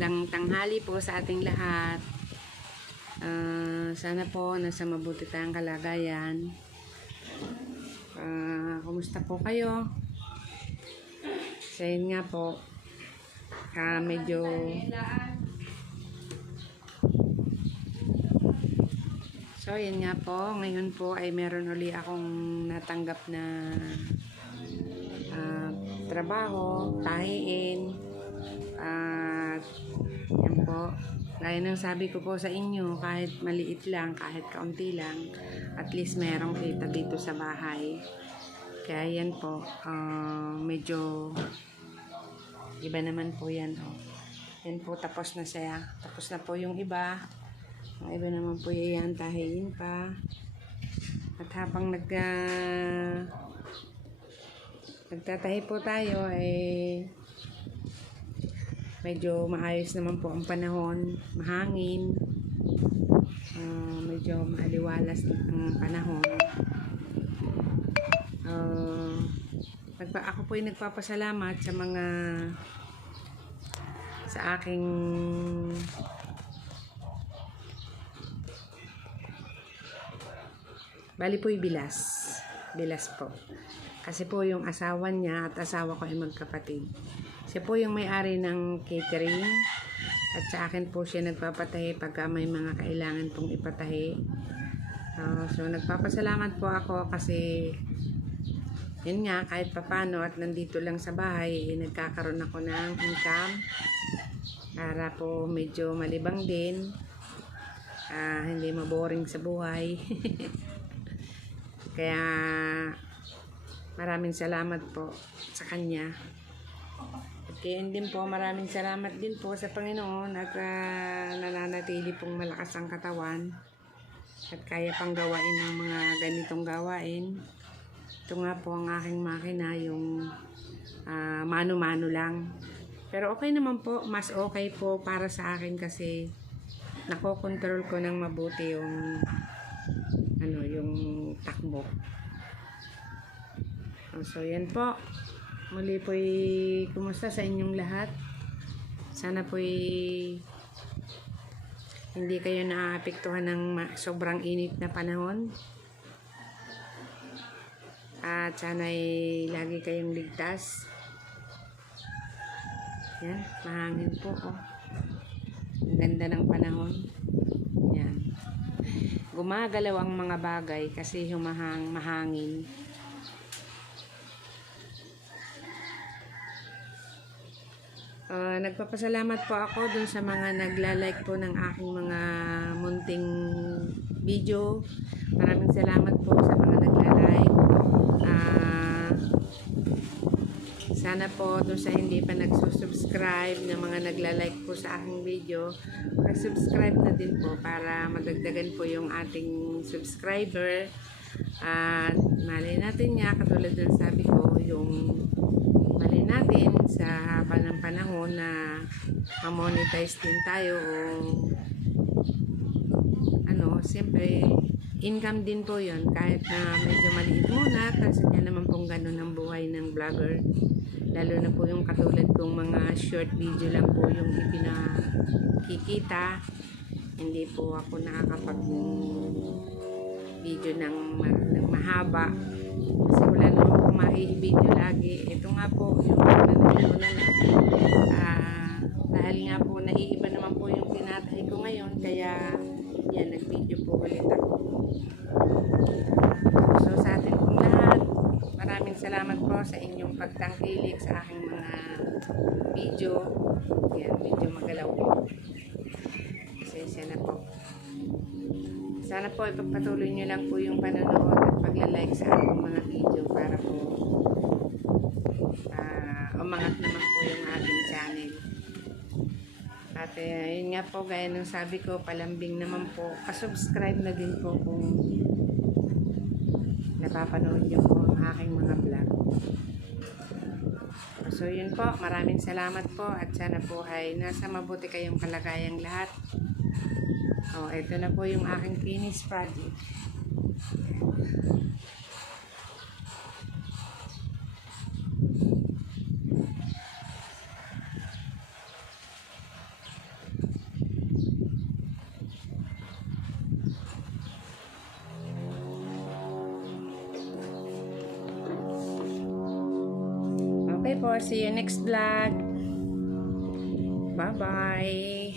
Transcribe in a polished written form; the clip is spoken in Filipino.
Magandang tanghali po sa ating lahat. Sana po nasa mabuti tayong kalagayan. Kumusta po kayo? So yun nga po, medyo yun nga po, ngayon po ay meron uli akong natanggap na trabaho, tahiin. At yan po, gaya ng sabi ko po sa inyo, kahit maliit lang, kahit kaunti lang, at least merong kita dito sa bahay. Kaya yan po, medyo iba naman po yan. Yan po, tapos na siya. Tapos na po yung iba. Ang iba naman po yan, tahiin pa. At habang nagtatahi po tayo, medyo maayos naman po ang panahon, mahangin, medyo maaliwalas ang panahon. Ako po ay nagpapasalamat sa aking bali po yung bilas po, kasi po yung asawa niya at asawa ko ay magkapatid. Siya po yung may-ari ng catering at sa akin po siya nagpapatahi pagka may mga kailangan pong ipatahi. So nagpapasalamat po ako kasi yun nga, kahit papano at nandito lang sa bahay, nagkakaroon ako ng income para po medyo malibang din, hindi maboring sa buhay. Kaya maraming salamat po sa kanya. At kaya din po, maraming salamat din po sa Panginoon at nananatili pong malakas ang katawan at kaya pang gawain ang mga ganitong gawain. Ito nga po ang aking makina, yung mano-mano lang. Pero okay naman po, mas okay po para sa akin kasi nakokontrol ko ng mabuti yung takbo. So yan po, muli po'y kumusta sa inyong lahat. Sana po'y hindi kayo naapektuhan ng sobrang init na panahon. At sana'y lagi kayong ligtas. Yan, mahangin po. Ang ganda ng panahon. Yan. Gumagalaw ang mga bagay kasi mahangin. Nagpapasalamat po ako dun sa mga nagla-like po ng aking mga munting video. Maraming salamat po sa mga nagla-like. Sana po dun sa hindi pa nagsusubscribe na mga nagla-like po sa aking video, mag-subscribe na din po para madagdagan po yung ating subscriber. At malay natin nga, katulad ng sabi ko, yung malay natin sa haba ng panahon na ma-monetize din tayo o siyempre income din po yun, kahit na medyo maliit muna kasi yan naman pong ganun ang buhay ng vlogger, lalo na po yung katulad kong mga short video lang po yung ipinakikita. Hindi po ako nakakapag video ng mahaba kasi wala naman po mai-video lagi. Ito nga po yung nananayin ko na lang, dahil nga po naiiba naman po yung tinatahi ko ngayon, kaya yan, nag-video po ulit ako. So sa atin pong lahat, maraming salamat po sa inyong pagtangkilik sa aking mga video. Yan, medyo magalaw po. Pasensya na po. Sana po ipagpatuloy nyo lang po yung panonood at pagla-like sa aking mga video para po umangat naman po yung ating channel. At yun nga po, gaya ng sabi ko, palambing naman po, pasubscribe na din po kung napapanood nyo po ang aking mga vlog. So yun po, maraming salamat po at sana po ay nasa mabuti kayong kalagayang lahat. Ito na po yung aking finished project. See you next vlog. Bye-bye.